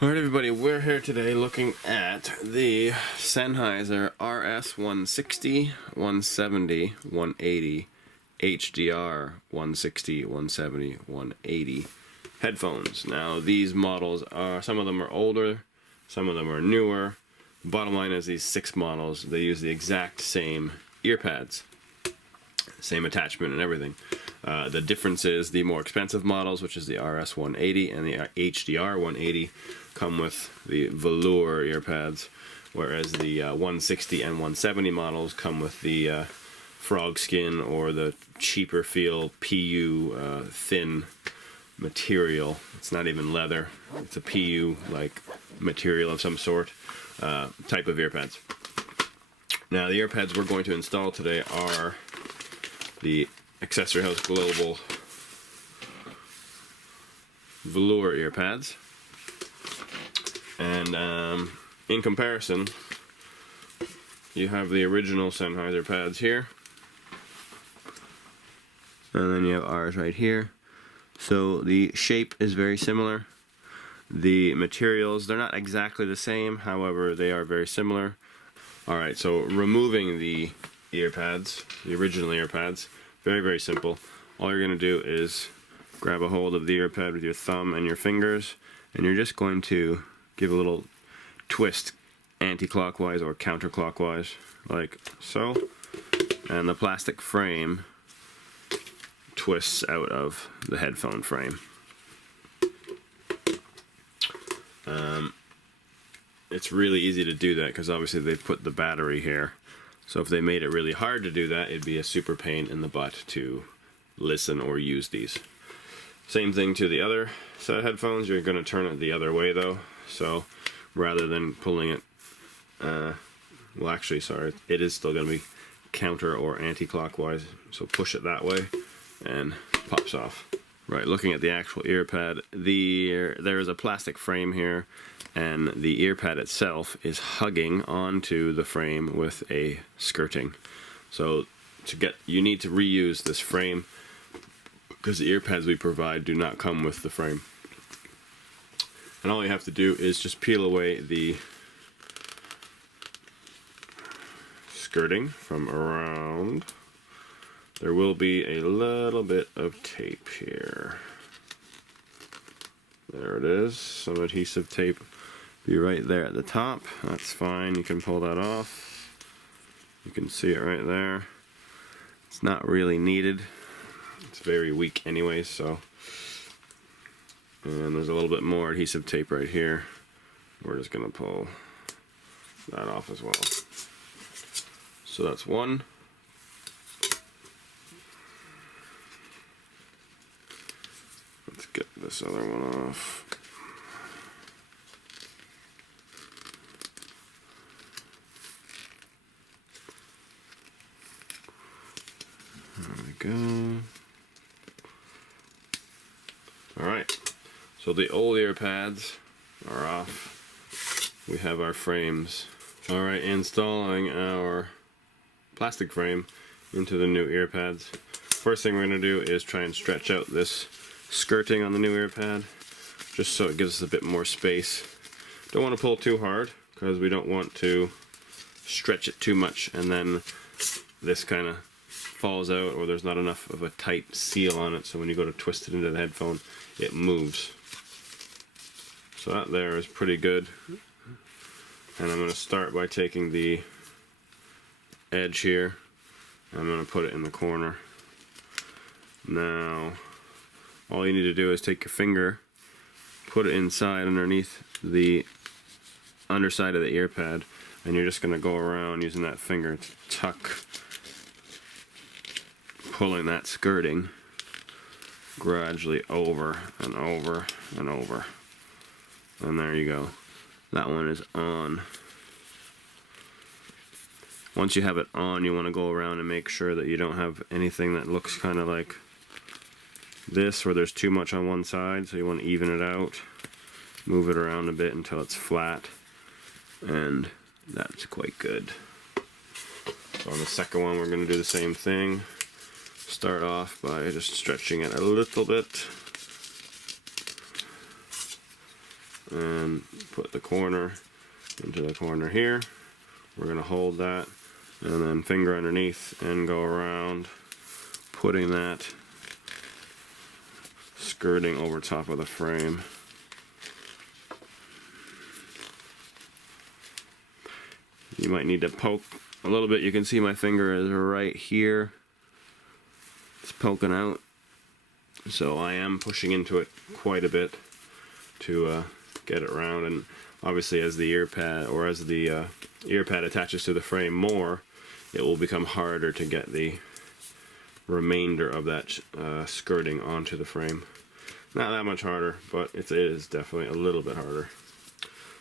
Alright everybody, we're here today looking at the Sennheiser RS160, 170, 180, HDR160, 170, 180 headphones. Now these models are, some of them are older, some of them are newer. Bottom line is these 6 models, they use the exact same ear pads. Same attachment and everything. The difference is the more expensive models, which is the RS180 and the HDR180, come with the velour ear pads, whereas the 160 and 170 models come with the frog skin or the cheaper feel PU thin material. It's not even leather, it's a PU like material of some sort, type of ear pads. Now the ear pads we're going to install today are the Accessory House Global velour ear pads, and in comparison you have the original Sennheiser pads here, and then you have ours right here. So the shape is very similar. The materials, they're not exactly the same, however they are very similar. Alright, so removing the ear pads, the original ear pads, very simple. All you're going to do is grab a hold of the ear pad with your thumb and your fingers, and you're just going to give a little twist anti-clockwise or counterclockwise, like so, and the plastic frame twists out of the headphone frame. It's really easy to do that because obviously they've put the battery here. So if they made it really hard to do that, it'd be a super pain in the butt to listen or use these. Same thing to the other set of headphones. You're going to turn it the other way though. So rather than pulling it, well actually sorry, it is still going to be counter or anti-clockwise. So push it that way and pops off. Right, looking at the actual ear pad, there is a plastic frame here, and the ear pad itself is hugging onto the frame with a skirting. So you need to reuse this frame because the ear pads we provide do not come with the frame. And all you have to do is just peel away the skirting from around. There will be a little bit of tape here. There it is. Some adhesive tape be right there at the top. That's fine. You can pull that off. You can see it right there. It's not really needed. It's very weak anyway, so. And there's a little bit more adhesive tape right here. We're just going to pull that off as well. So that's one. Let's get this other one off. There we go. Alright, so the old ear pads are off. We have our frames. Alright, installing our plastic frame into the new ear pads. First thing we're going to do is try and stretch out this skirting on the new ear pad, just so it gives us a bit more space. Don't want to pull too hard because we don't want to stretch it too much and then this kind of falls out or there's not enough of a tight seal on it, so when you go to twist it into the headphone it moves. So that there is pretty good. And I'm going to start by taking the edge here, I'm going to put it in the corner. Now all you need to do is take your finger, put it inside underneath the underside of the ear pad, and you're just going to go around using that finger to tuck, pulling that skirting gradually over and over and over. And there you go. That one is on. Once you have it on, you want to go around and make sure that you don't have anything that looks kind of like this where there's too much on one side, so you want to even it out, move it around a bit until it's flat, and that's quite good. So on the second one we're going to do the same thing. Start off by just stretching it a little bit and put the corner into the corner here. We're going to hold that and then finger underneath and go around, putting that skirting over top of the frame. You might need to poke a little bit. You can see my finger is right here. It's poking out. So I am pushing into it quite a bit to get it around. And obviously as the ear pad attaches to the frame more, it will become harder to get the remainder of that skirting onto the frame. Not that much harder, but it is definitely a little bit harder.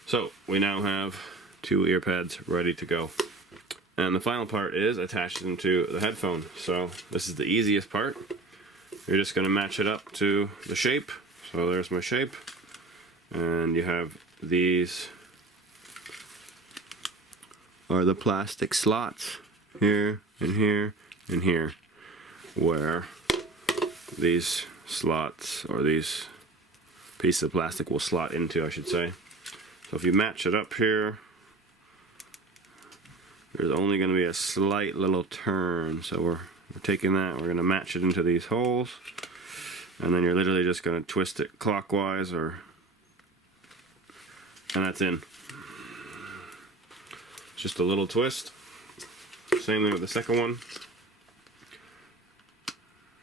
So we now have 2 ear pads ready to go. And the final part is attach them to the headphone. So this is the easiest part. You're just going to match it up to the shape. So there's my shape. And you have these are the plastic slots here and here and here, where these slots, or these pieces of plastic, will slot into, I should say. So if you match it up here, there's only going to be a slight little turn. So we're taking that, we're going to match it into these holes, and then you're literally just going to twist it clockwise, and that's in. Just a little twist. Same thing with the second one.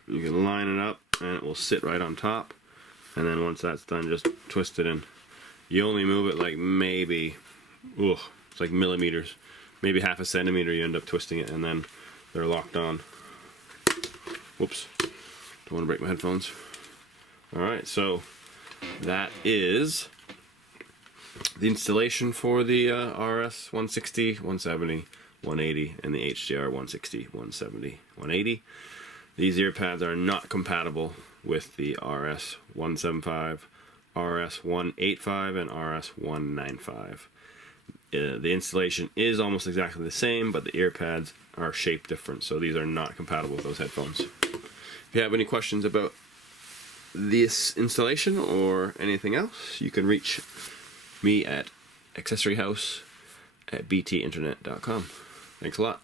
You can line it up and it will sit right on top, and then once that's done, just twist it in. You only move it like maybe, it's like millimeters, maybe half a centimeter. You end up twisting it and then they're locked on. Whoops, don't want to break my headphones. Alright, so that is the installation for the RS160, 170, 180, and the HDR160, 170, 180. These ear pads are not compatible with the RS175, RS185, and RS195. The installation is almost exactly the same, but the ear pads are shaped different, so these are not compatible with those headphones. If you have any questions about this installation or anything else, you can reach me at accessoryhouse@btinternet.com. Thanks a lot.